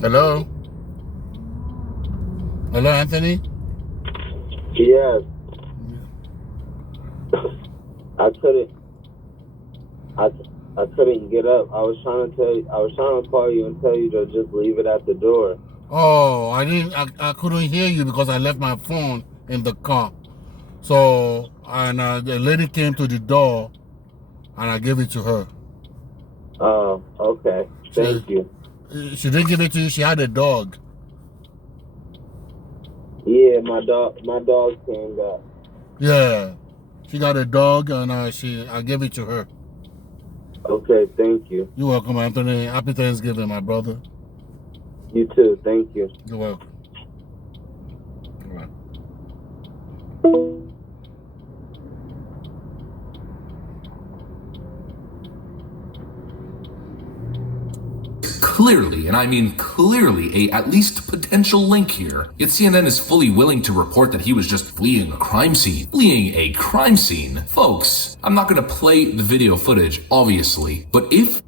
Hello? Hello, Anthony? Yes. I couldn't. I couldn't get up. I was trying to call you and tell you to just leave it at the door. Oh, I couldn't hear you because I left my phone in the car. So, and the lady came to the door and I gave it to her. Oh, okay. Thank you. She didn't give it to you. She had a dog. Yeah, my dog came back. Yeah, she got a dog, and I gave it to her. Okay, thank you. You're welcome, Anthony. Happy Thanksgiving, my brother. You too. Thank you. You're welcome. All right. Clearly, and I mean clearly, a at least potential link here. Yet CNN is fully willing to report that he was just fleeing a crime scene. Fleeing a crime scene? Folks, I'm not gonna play the video footage, obviously, but if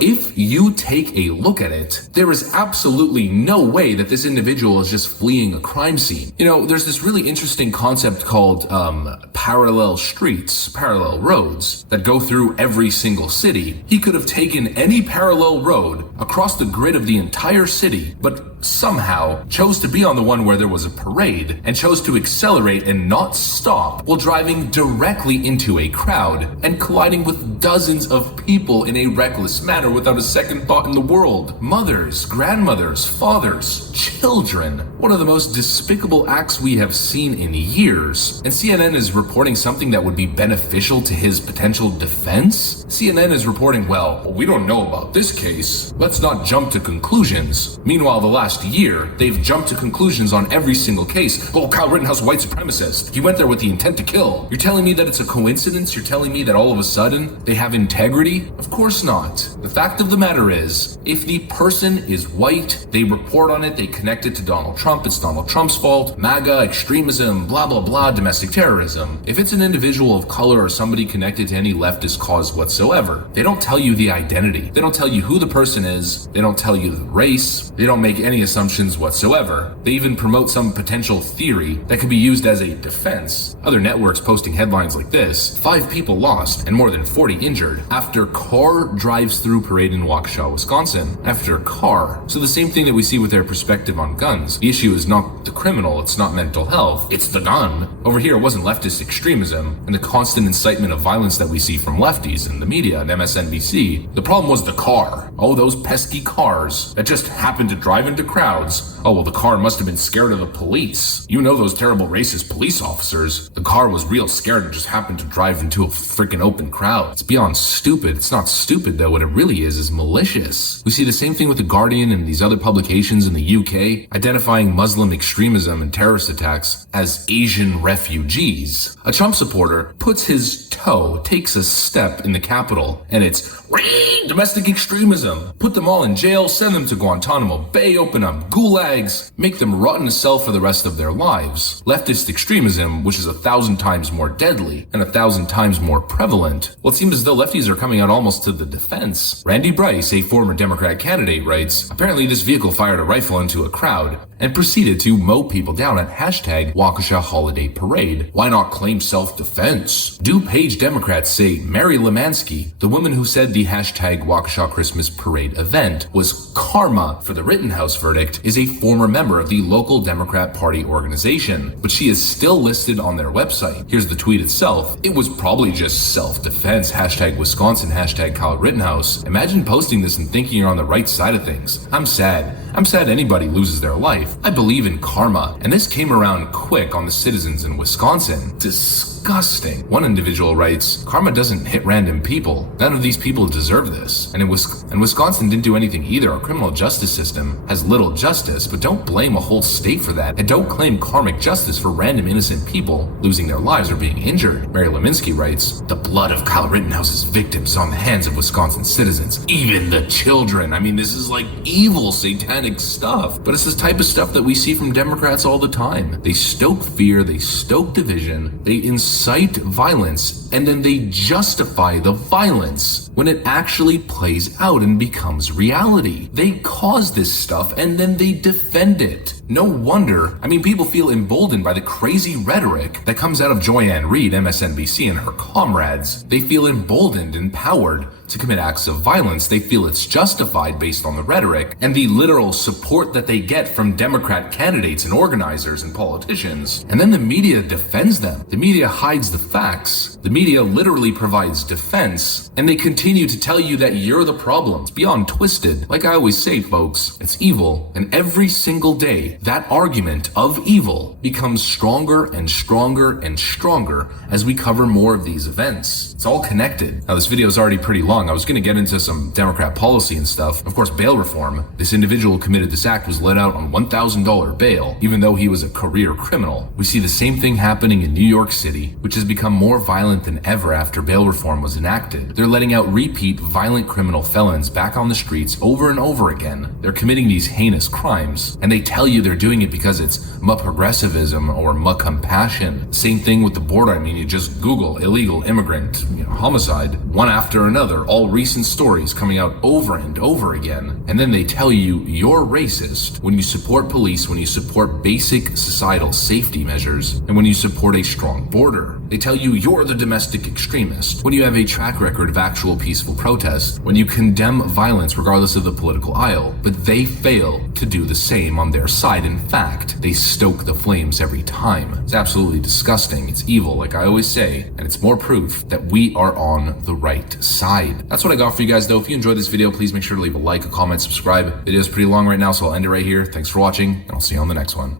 If you take a look at it, there is absolutely no way that this individual is just fleeing a crime scene. You know, there's this really interesting concept called parallel streets, parallel roads, that go through every single city. He could have taken any parallel road across the grid of the entire city, but somehow chose to be on the one where there was a parade and chose to accelerate and not stop while driving directly into a crowd and colliding with dozens of people in a reckless manner without a second thought in the world. Mothers, grandmothers, fathers, children. One of the most despicable acts we have seen in years. And CNN is reporting something that would be beneficial to his potential defense? CNN is reporting, well, we don't know about this case. Let's not jump to conclusions. Meanwhile, the last year, they've jumped to conclusions on every single case. Oh, Kyle Rittenhouse, white supremacist. He went there with the intent to kill. You're telling me that it's a coincidence? You're telling me that all of a sudden they have integrity? Of course not. The fact of the matter is, if the person is white, they report on it, they connect it to Donald Trump, it's Donald Trump's fault, MAGA, extremism, blah, blah, blah, domestic terrorism. If it's an individual of color or somebody connected to any leftist cause whatsoever, they don't tell you the identity. They don't tell you who the person is. They don't tell you the race. They don't make any assumptions whatsoever. They even promote some potential theory that could be used as a defense. Other networks posting headlines like this: 5 people lost and more than 40 injured after car drives through parade in Waukesha, Wisconsin. After car. So the same thing that we see with their perspective on guns. The issue is not the criminal, it's not mental health, it's the gun. Over here, it wasn't leftist extremism and the constant incitement of violence that we see from lefties in the media and MSNBC. The problem was the car. Oh, those pesky cars that just happened to drive into crowds. Oh, well, the car must have been scared of the police. You know those terrible racist police officers. The car was real scared and just happened to drive into a freaking open crowd. It's beyond stupid. It's not stupid though. What it really is malicious. We see the same thing with The Guardian and these other publications in the UK, identifying Muslim extremism and terrorist attacks as Asian refugees. A Trump supporter puts his toe, takes a step in the Capitol, and it's domestic extremism. Put them all in jail, send them to Guantanamo Bay, open up gulags, make them rot in a cell for the rest of their lives. Leftist extremism, which is 1,000 times more deadly and 1,000 times more prevalent. Well, it seems as though lefties are coming out almost to the defense. Randy Bryce, a former Democrat candidate, writes, apparently this vehicle fired a rifle into a crowd, and proceeded to mow people down at hashtag Waukesha Holiday Parade. Why not claim self-defense? DuPage Democrats say Mary Lemansky, the woman who said the hashtag Waukesha Christmas Parade event was karma for the Rittenhouse verdict, is a former member of the local Democrat Party organization, but she is still listed on their website. Here's the tweet itself. It was probably just self-defense, hashtag Wisconsin, hashtag Kyle Rittenhouse. Imagine posting this and thinking you're on the right side of things. I'm sad anybody loses their life. I believe in karma, and this came around quick on the citizens in Wisconsin. Disgusting. One individual writes, karma doesn't hit random people. None of these people deserve this. And Wisconsin didn't do anything either. Our criminal justice system has little justice, but don't blame a whole state for that. And don't claim karmic justice for random innocent people losing their lives or being injured. Mary Leminsky writes, the blood of Kyle Rittenhouse's victims is on the hands of Wisconsin citizens, even the children. I mean, this is like evil, satanic stuff. But it's this type of stuff that we see from Democrats all the time. They stoke fear, they stoke division, they incite violence, and then they justify the violence when it actually plays out and becomes reality. They cause this stuff and then they defend it. No wonder, I mean, people feel emboldened by the crazy rhetoric that comes out of Joyanne Reid, MSNBC, and her comrades. They feel emboldened, empowered to commit acts of violence. They feel it's justified based on the rhetoric and the literal support that they get from Democrat candidates and organizers and politicians. And then the media defends them. The media hides the facts. The media literally provides defense, and they continue to tell you that you're the problem. It's beyond twisted. Like I always say, folks, it's evil, and every single day, that argument of evil becomes stronger and stronger and stronger as we cover more of these events. It's all connected. Now, this video is already pretty long. I was going to get into some Democrat policy and stuff. Of course, bail reform. This individual who committed this act was let out on $1,000 bail, even though he was a career criminal. We see the same thing happening in New York City, which has become more violent than ever after bail reform was enacted. They're letting out repeat violent criminal felons back on the streets over and over again. They're committing these heinous crimes, and they tell you they're doing it because it's progressivism or compassion. Same thing with the border. I mean, you just Google illegal immigrant, homicide, one after another, all recent stories coming out over and over again. And then they tell you you're racist when you support police, when you support basic societal safety measures, and when you support a strong border. They tell you you're the domestic extremist when you have a track record of actual peaceful protest, when you condemn violence regardless of the political aisle, but they fail to do the same on their side. In fact, they stoke the flames every time. It's absolutely disgusting. It's evil, like I always say, and it's more proof that we are on the right side. That's what I got for you guys, though. If you enjoyed this video, please make sure to leave a like, a comment, subscribe. The video is pretty long right now, so I'll end it right here. Thanks for watching, and I'll see you on the next one.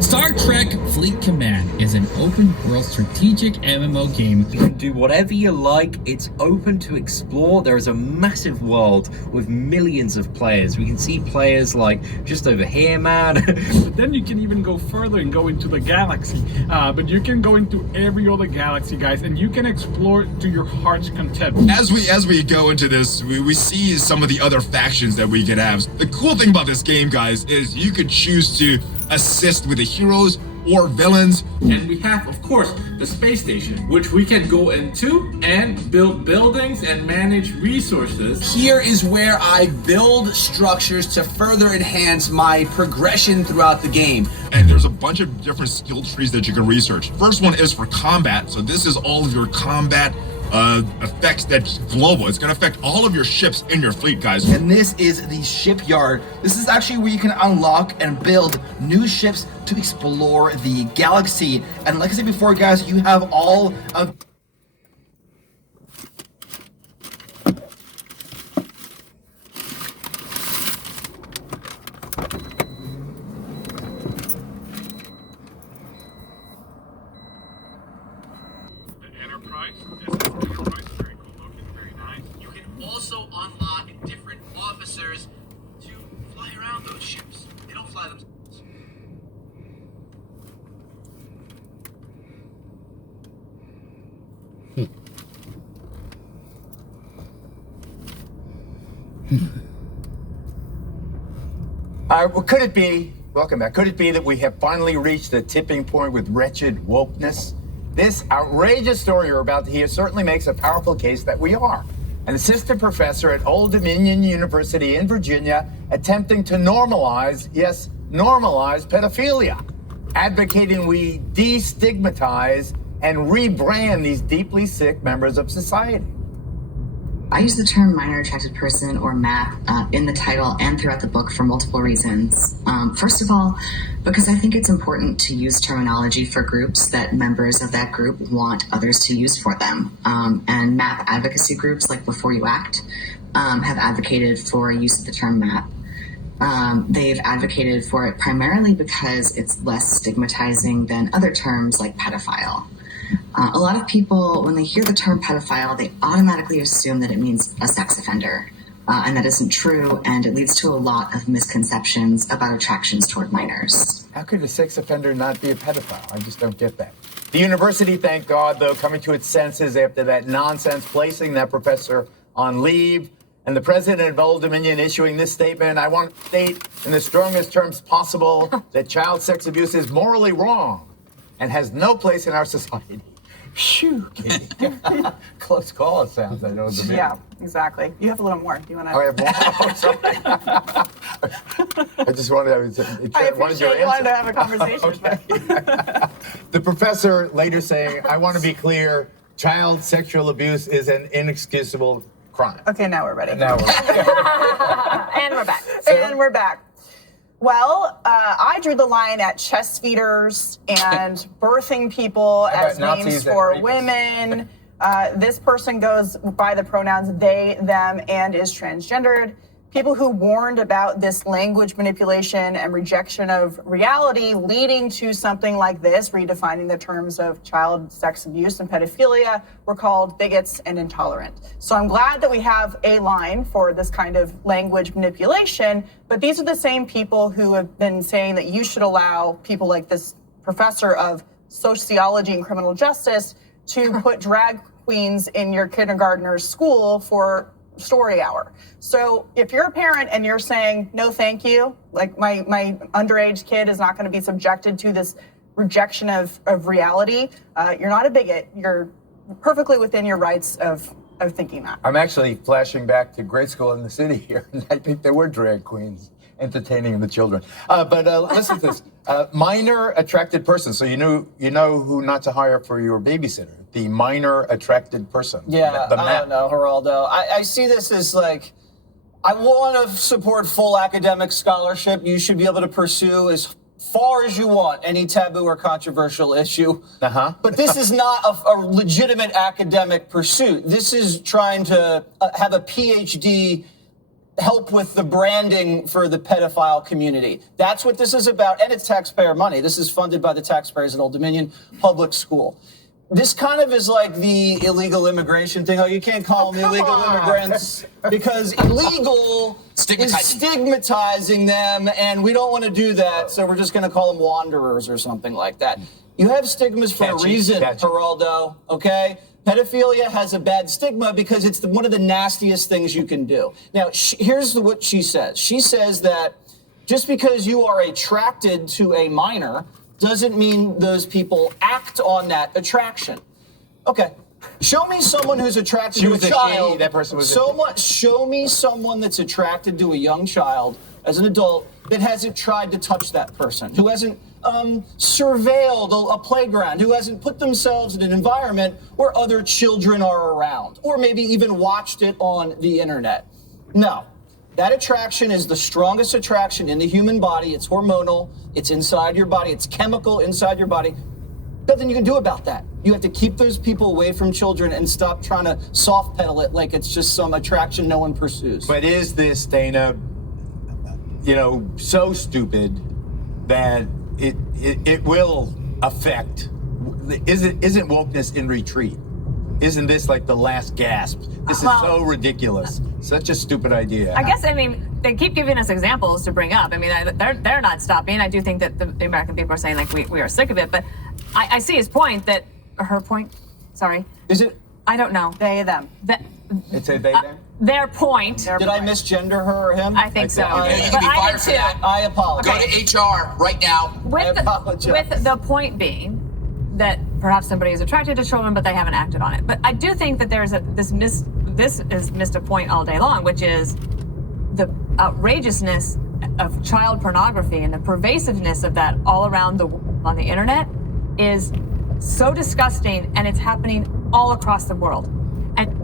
Star Trek Fleet Command is an open-world strategic MMO game. You can do whatever you like. It's open to explore. There is a massive world with millions of players. We can see players like just over here, man. But then you can even go further and go into the galaxy. But you can go into every other galaxy, guys, and you can explore to your heart's content. As we go into this, we see some of the other factions that we can have. The cool thing about this game, guys, is you could choose to assist with the heroes or villains. And we have, of course, the space station, which we can go into and build buildings and manage resources. Here is where I build structures to further enhance my progression throughout the game. And there's a bunch of different skill trees that you can research. First one is for combat. So this is all of your combat effects that's global. It's going to affect all of your ships in your fleet, guys. And this is the shipyard. This is actually where you can unlock and build new ships to explore the galaxy. And like I said before, guys, you have all of also unlock different officers to fly around those ships. They don't fly themselves. Well, could it be, welcome back, could it be that we have finally reached the tipping point with wretched wokeness? This outrageous story you're about to hear certainly makes a powerful case that we are. an assistant professor at Old Dominion University in Virginia, attempting to normalize, yes, normalize pedophilia, advocating we destigmatize and rebrand these deeply sick members of society. I use the term minor attracted person or MAP in the title and throughout the book for multiple reasons. First of all, because I think it's important to use terminology for groups that members of that group want others to use for them. And MAP advocacy groups like Before You Act have advocated for use of the term MAP. They've advocated for it primarily because it's less stigmatizing than other terms like pedophile. A lot of people, when they hear the term pedophile, they automatically assume that it means a sex offender. And that isn't true, and it leads to a lot of misconceptions about attractions toward minors. How could a sex offender not be a pedophile? I just don't get that. The university, thank God, though, coming to its senses after that nonsense, placing that professor on leave, and the president of Old Dominion issuing this statement. I want to state in the strongest terms possible that child sex abuse is morally wrong and has no place in our society. Phew, Katie. Close call, it sounds. I know the minute. Yeah, exactly. You have a little more. Do you want to? Oh, I have more? Oh, sorry. I just wanted I appreciate you wanted to have a conversation. Okay. The professor later saying, I want to be clear, child sexual abuse is an inexcusable crime. Okay, now we're ready. Now we're And we're back. And we're back. Well, I drew the line at chest feeders and birthing people as names for women. This person goes by the pronouns they, them, and is transgendered. People who warned about this language manipulation and rejection of reality leading to something like this, redefining the terms of child sex abuse and pedophilia, were called bigots and intolerant. So I'm glad that we have a line for this kind of language manipulation, but these are the same people who have been saying that you should allow people like this professor of sociology and criminal justice to put drag queens in your kindergartner's school for story hour. So if you're a parent and you're saying, no, thank you, like my underage kid is not going to be subjected to this rejection of reality, you're not a bigot. You're perfectly within your rights of thinking that. I'm actually flashing back to grade school in the city here, and I think there were drag queens entertaining the children. But listen to this. Minor attracted person. So you know who not to hire for your babysitter. The minor attracted person. Yeah, the I don't know, Geraldo. I see this as like, I want to support full academic scholarship. You should be able to pursue as far as you want any taboo or controversial issue. But this is not a legitimate academic pursuit. This is trying to have a PhD help with the branding for the pedophile community. That's what this is about, and it's taxpayer money. This is funded by the taxpayers at Old Dominion Public School. This kind of is like the illegal immigration thing. Oh, you can't call them illegal immigrants because illegal is stigmatizing them, and we don't want to do that, so we're just going to call them wanderers or something like that. You have stigmas for a reason, Geraldo, okay? Pedophilia has a bad stigma because it's one of the nastiest things you can do. Now, here's what she says. She says that just because you are attracted to a minor doesn't mean those people act on that attraction. Okay, show me someone who's attracted to a child. That person was Show me someone that's attracted to a young child as an adult that hasn't tried to touch that person, who hasn't surveilled a playground, who hasn't put themselves in an environment where other children are around, or maybe even watched it on the internet. No. That attraction is the strongest attraction in the human body. It's hormonal. It's inside your body. It's chemical inside your body. Nothing you can do about that. You have to keep those people away from children and stop trying to soft pedal it like it's just some attraction no one pursues. But is this, Dana, so stupid that it will affect? Isn't wokeness in retreat? Isn't this like the last gasp? This is so ridiculous. Such a stupid idea. I guess, they keep giving us examples to bring up. They're not stopping. I do think that the American people are saying, like, we are sick of it. But I see his point her point, sorry. Is it? I don't know. They, them. It's a they, them? Their point. Did I misgender her or him? I think so. You can be fired for that. I apologize. Go to HR right now. With the point being that perhaps somebody is attracted to children, but they haven't acted on it. But I do think that there's this this has missed a point all day long, which is the outrageousness of child pornography and the pervasiveness of that all around on the internet is so disgusting, and it's happening all across the world. And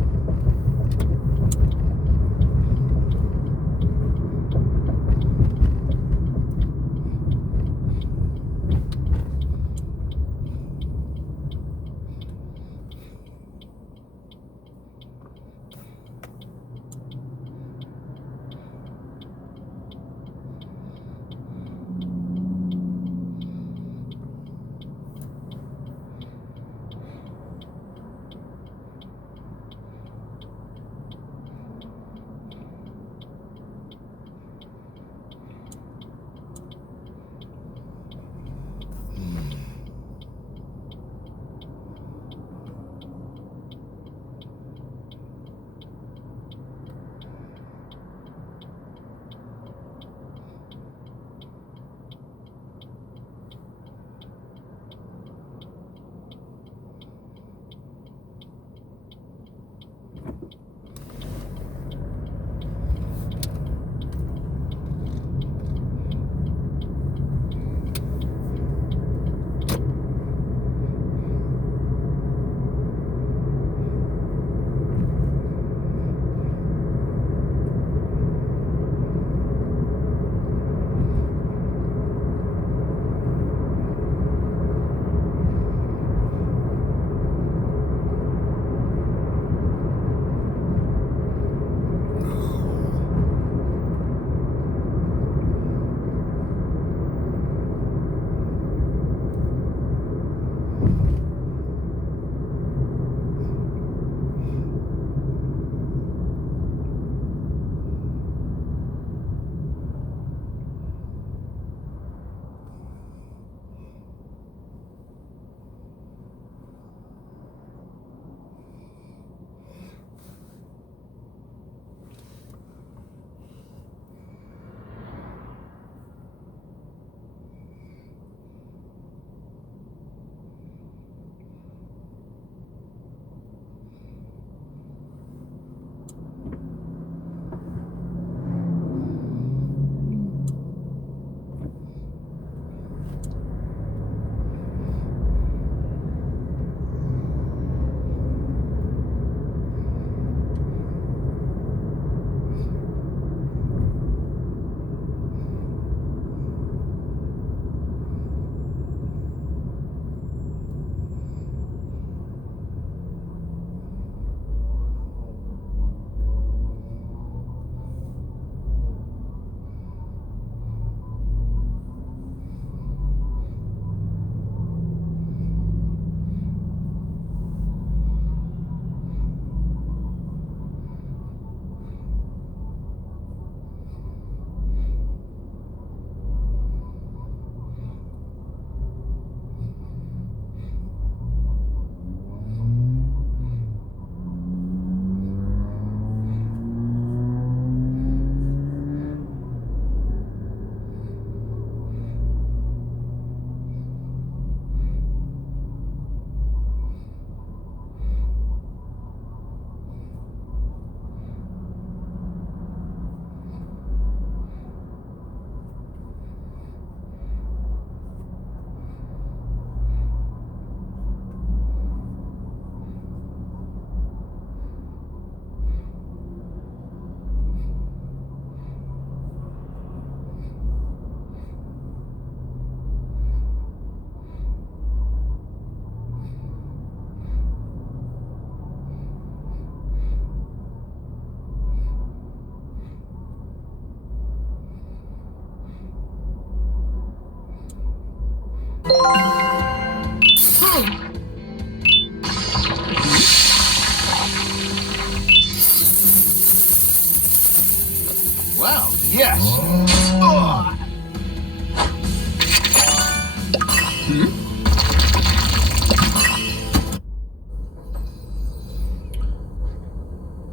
Wow, yes.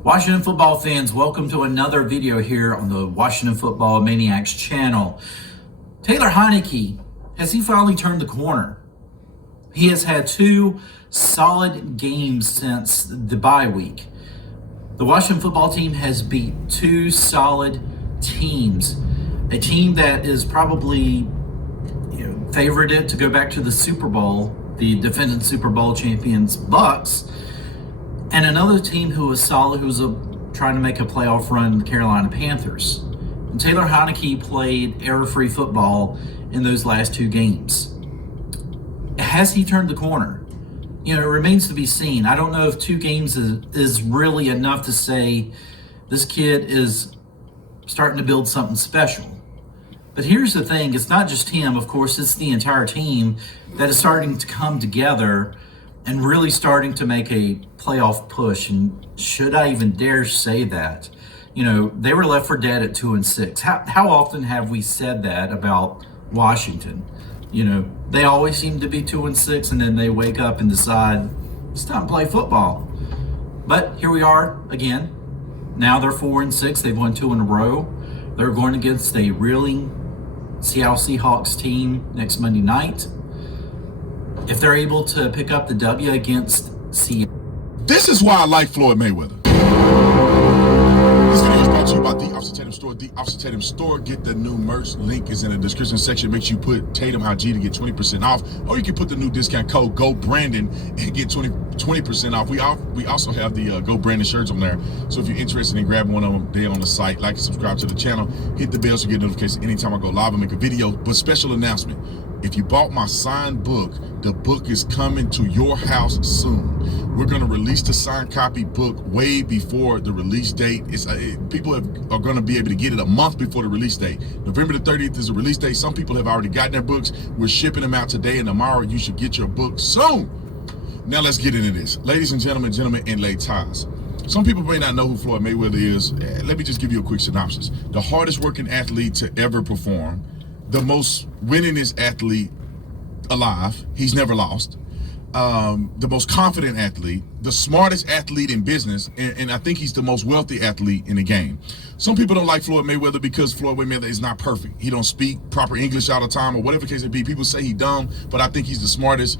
Washington football fans, welcome to another video here on the Washington Football Maniacs channel. Taylor Heinicke, has he finally turned the corner? He has had 2 solid games since the bye week. The Washington football team has beat two solid teams. A team that is probably favored to go back to the Super Bowl, the defending Super Bowl champions Bucks, and another team who was solid, who was trying to make a playoff run, the Carolina Panthers. And Taylor Heineke played error-free football in those last two games. Has he turned the corner? It remains to be seen. I don't know if 2 games is really enough to say this kid is starting to build something special. But here's the thing, it's not just him, of course, it's the entire team that is starting to come together and really starting to make a playoff push. And should I even dare say that? They were left for dead at 2-6. How often have we said that about Washington? They always seem to be 2-6, and then they wake up and decide it's time to play football. But here we are again. Now they're 4-6. They've won 2 in a row. They're going against a reeling Seattle Seahawks team next Monday night. If they're able to pick up the W against Seattle. This is why I like Floyd Mayweather. This video is brought to you by the Officer Tatum Store. The Officer Tatum Store. Get the new merch. Link is in the description section. Make sure you put Tatum IG to get 20% off. Or you can put the new discount code GoBrandon and get 20% off. We also have the Go Brandon shirts on there. So if you're interested in grabbing one of them, they're on the site. Like and subscribe to the channel. Hit the bell so you get notifications anytime I go live and make a video. But special announcement. If you bought my signed book, the book is coming to your house soon. We're going to release the signed copy book way before the release date. People are going to be able to get it a month before the release date. November the 30th is the release date. Some people have already gotten their books. We're shipping them out today and tomorrow. You should get your book soon. Now let's get into this. Ladies and gentlemen, and ladies. Some people may not know who Floyd Mayweather is. Let me just give you a quick synopsis. The hardest working athlete to ever perform. The most winningest athlete alive. He's never lost. The most confident athlete, the smartest athlete in business, and I think he's the most wealthy athlete in the game. Some people don't like Floyd Mayweather because Floyd Mayweather is not perfect. He don't speak proper English all the time or whatever the case may be. People say he's dumb, but I think he's the smartest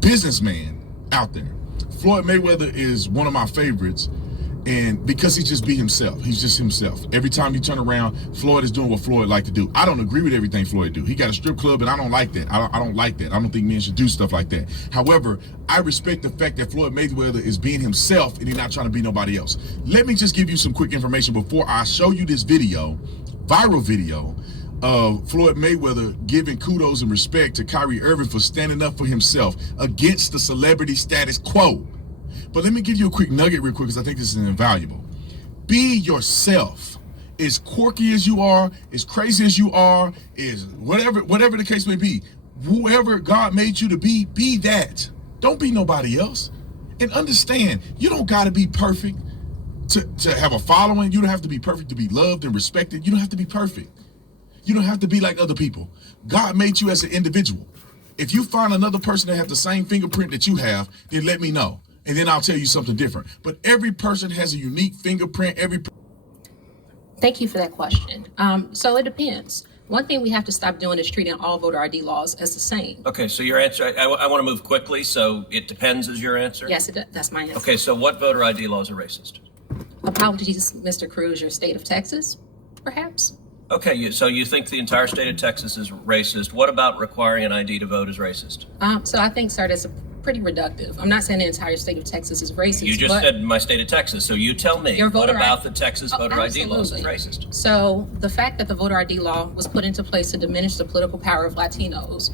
businessman out there. Floyd Mayweather is one of my favorites. And because he just be himself, he's just himself. Every time you turn around, Floyd is doing what Floyd like to do. I don't agree with everything Floyd do. He got a strip club, and I don't like that. I don't like that. I don't think men should do stuff like that. However, I respect the fact that Floyd Mayweather is being himself, and he's not trying to be nobody else. Let me just give you some quick information before I show you this video, viral video, of Floyd Mayweather giving kudos and respect to Kyrie Irving for standing up for himself against the celebrity status quo. But let me give you a quick nugget real quick because I think this is invaluable. Be yourself. As quirky as you are, as crazy as you are, is whatever the case may be, whoever God made you to be that. Don't be nobody else. And understand, you don't got to be perfect to have a following. You don't have to be perfect to be loved and respected. You don't have to be perfect. You don't have to be like other people. God made you as an individual. If you find another person that has the same fingerprint that you have, then let me know. And then I'll tell you something different. But every person has a unique fingerprint. Thank you for that question. So it depends. One thing we have to stop doing is treating all voter ID laws as the same. Okay, so your answer, I want to move quickly, so it depends is your answer? Yes, that's my answer. Okay, so what voter ID laws are racist? Apologies, Mr. Cruz, your state of Texas, perhaps? Okay, so you think the entire state of Texas is racist. What about requiring an ID to vote is racist? So I think, sir, that's pretty reductive. I'm not saying the entire state of Texas is racist. You just said my state of Texas, so you tell me, what about the Texas voter ID laws is racist? So the fact that the voter ID law was put into place to diminish the political power of Latinos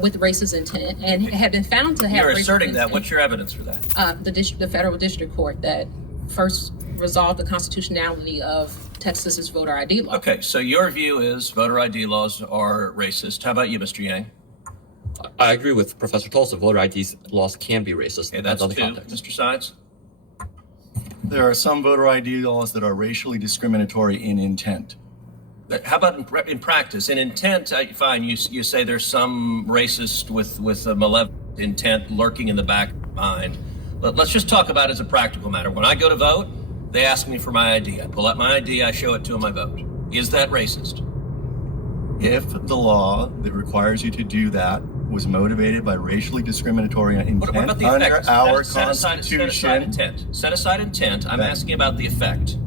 with racist intent and had been found to have You're racist asserting intent. that. What's your evidence for that? The federal district court that first resolved the constitutionality of Texas's voter ID law. Okay, so your view is voter ID laws are racist. How about you, Mr. Yang? I agree with Professor Tulsa. Voter ID laws can be racist. Okay, that's on the two. context. Mr. Science? There are some voter ID laws that are racially discriminatory in intent. How about in practice? In intent, fine, you say there's some racist with a malevolent intent lurking in the back of the mind. But let's just talk about it as a practical matter. When I go to vote, they ask me for my ID. I pull out my ID, I show it to them, I vote. Is that racist? If the law that requires you to do that was motivated by racially discriminatory intent What about the under effect? our Set aside Constitution. intent. Set aside intent. I'm asking about the effect.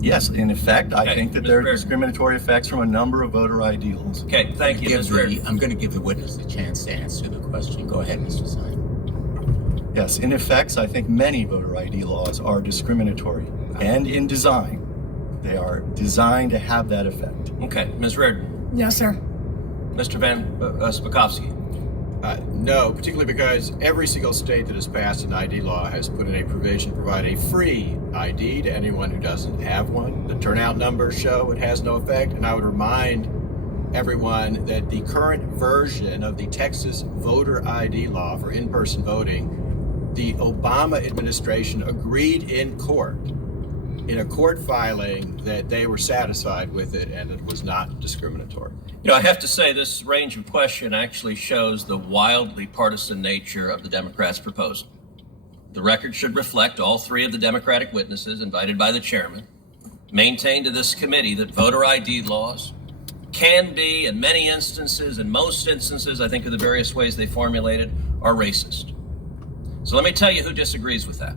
Yes, in effect, I think that there are discriminatory effects from a number of voter ID laws. Okay, thank you, Ms. Reardon. I'm going to give the witness a chance to answer the question. Go ahead, Mr. Simon. Yes, in effects, I think many voter ID laws are discriminatory, and in design, they are designed to have that effect. Okay, Ms. Reardon. Yes, sir. Mr. Van Spakovsky. No, particularly because every single state that has passed an ID law has put in a provision to provide a free ID to anyone who doesn't have one. The turnout numbers show it has no effect, and I would remind everyone that the current version of the Texas voter ID law for in-person voting, the Obama administration agreed in court, in a court filing, that they were satisfied with it and it was not discriminatory. You know, I have to say this range of question actually shows the wildly partisan nature of the Democrats' proposal. The record should reflect all three of the Democratic witnesses invited by the chairman maintained to this committee that voter ID laws can be, in many instances, in most instances, I think of the various ways they formulated, are racist. So let me tell you who disagrees with that.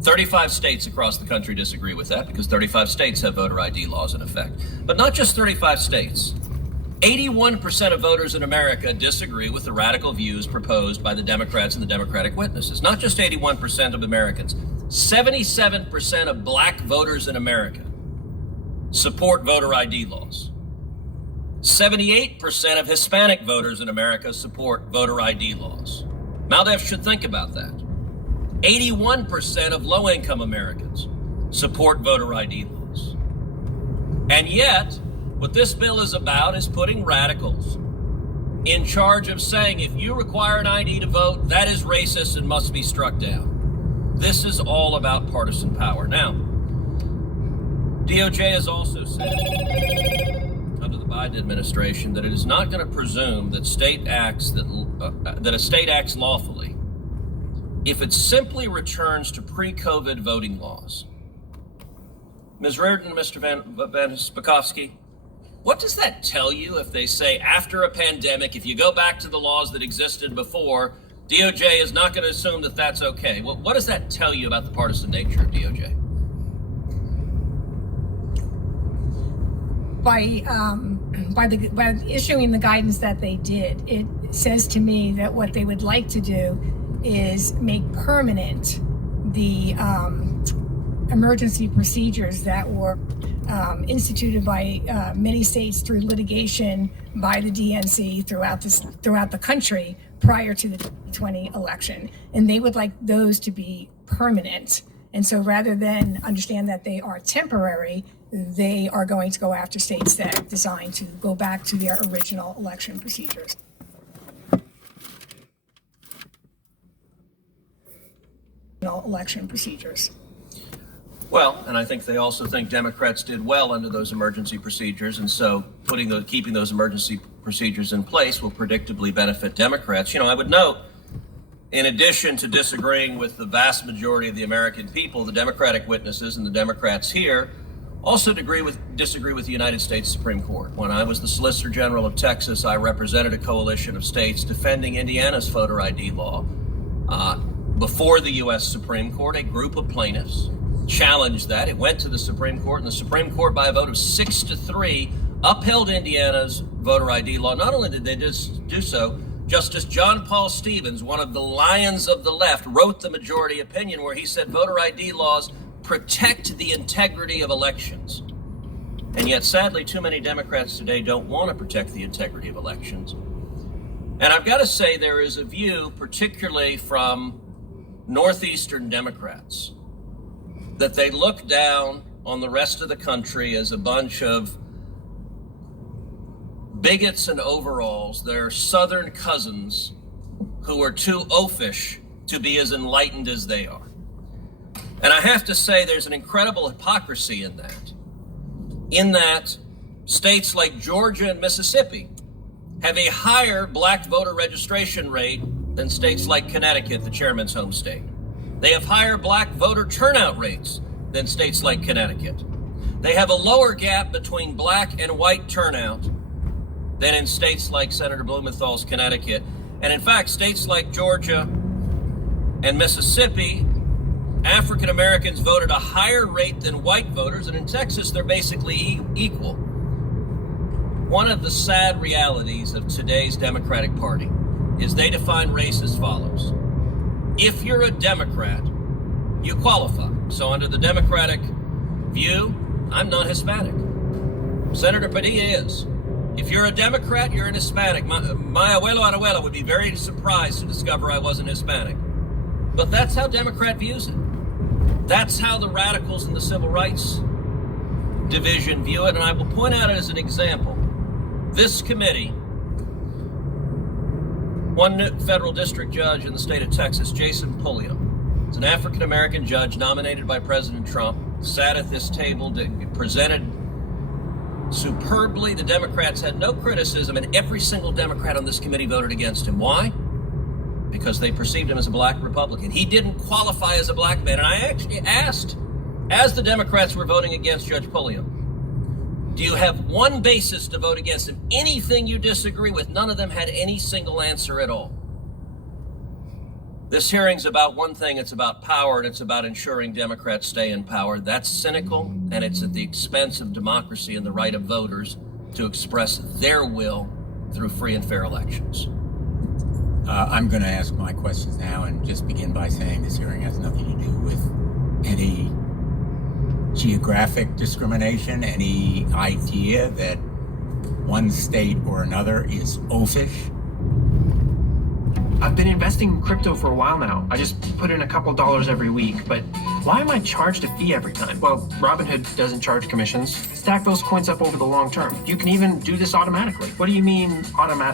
35 states across the country disagree with that because 35 states have voter ID laws in effect. But not just 35 states. 81% of voters in America disagree with the radical views proposed by the Democrats and the Democratic witnesses. Not just 81% of Americans. 77% of black voters in America support voter ID laws. 78% of Hispanic voters in America support voter ID laws. Maldev should think about that. 81% of low-income Americans support voter ID laws. And yet, what this bill is about is putting radicals in charge of saying if you require an ID to vote, that is racist and must be struck down. This is all about partisan power. Now, DOJ has also said under the Biden administration that it is not going to presume that a state acts lawfully if it simply returns to pre-COVID voting laws. Ms. Reardon, Mr. Van Spakovsky, what does that tell you if they say after a pandemic, if you go back to the laws that existed before, DOJ is not going to assume that that's okay? Well, what does that tell you about the partisan nature of DOJ? By issuing the guidance that they did, it says to me that what they would like to do is make permanent the emergency procedures that were instituted by many states through litigation by the DNC throughout the country prior to the 2020 election. And they would like those to be permanent. And so rather than understand that they are temporary, they are going to go after states that are designed to go back to their original election procedures. Election procedures. Well, and I think they also think Democrats did well under those emergency procedures, and so keeping those emergency procedures in place will predictably benefit Democrats. You know, I would note, in addition to disagreeing with the vast majority of the American people, the Democratic witnesses and the Democrats here also disagree with the United States Supreme Court. When I was the Solicitor General of Texas, I represented a coalition of states defending Indiana's voter ID law. Before the U.S. Supreme Court, a group of plaintiffs challenged that. It went to the Supreme Court, and the Supreme Court, by a vote of 6-3, upheld Indiana's voter ID law. Not only did they do so, Justice John Paul Stevens, one of the lions of the left, wrote the majority opinion where he said voter ID laws protect the integrity of elections. And yet, sadly, too many Democrats today don't want to protect the integrity of elections. And I've got to say there is a view, particularly from Northeastern Democrats, that they look down on the rest of the country as a bunch of bigots and overalls, their Southern cousins who are too oafish to be as enlightened as they are. And I have to say there's an incredible hypocrisy in that states like Georgia and Mississippi have a higher black voter registration rate than states like Connecticut, the chairman's home state. They have higher black voter turnout rates than states like Connecticut. They have a lower gap between black and white turnout than in states like Senator Blumenthal's Connecticut. And in fact, states like Georgia and Mississippi, African Americans voted a higher rate than white voters, and in Texas, they're basically equal. One of the sad realities of today's Democratic Party is they define race as follows. If you're a Democrat, you qualify. So under the Democratic view, I'm not Hispanic. Senator Padilla is. If you're a Democrat, you're an Hispanic. My abuela would be very surprised to discover I wasn't Hispanic. But that's how Democrat views it. That's how the radicals in the civil rights division view it, and I will point out it as an example. This committee, one federal district judge in the state of Texas, Jason Pulliam, is an African-American judge nominated by President Trump, sat at this table, presented superbly. The Democrats had no criticism, and every single Democrat on this committee voted against him. Why? Because they perceived him as a black Republican. He didn't qualify as a black man. And I actually asked, as the Democrats were voting against Judge Pulliam, do you have one basis to vote against him? Anything you disagree with? None of them had any single answer at all. This hearing's about one thing. It's about power, and it's about ensuring Democrats stay in power. That's cynical, and it's at the expense of democracy and the right of voters to express their will through free and fair elections. I'm going to ask my questions now and just begin by saying this hearing has nothing to do with any geographic discrimination, any idea that one state or another is oafish. I've been investing in crypto for a while now. I just put in a couple dollars every week, but why am I charged a fee every time? Well, Robinhood doesn't charge commissions. Stack those coins up over the long term. You can even do this automatically. What do you mean automatically?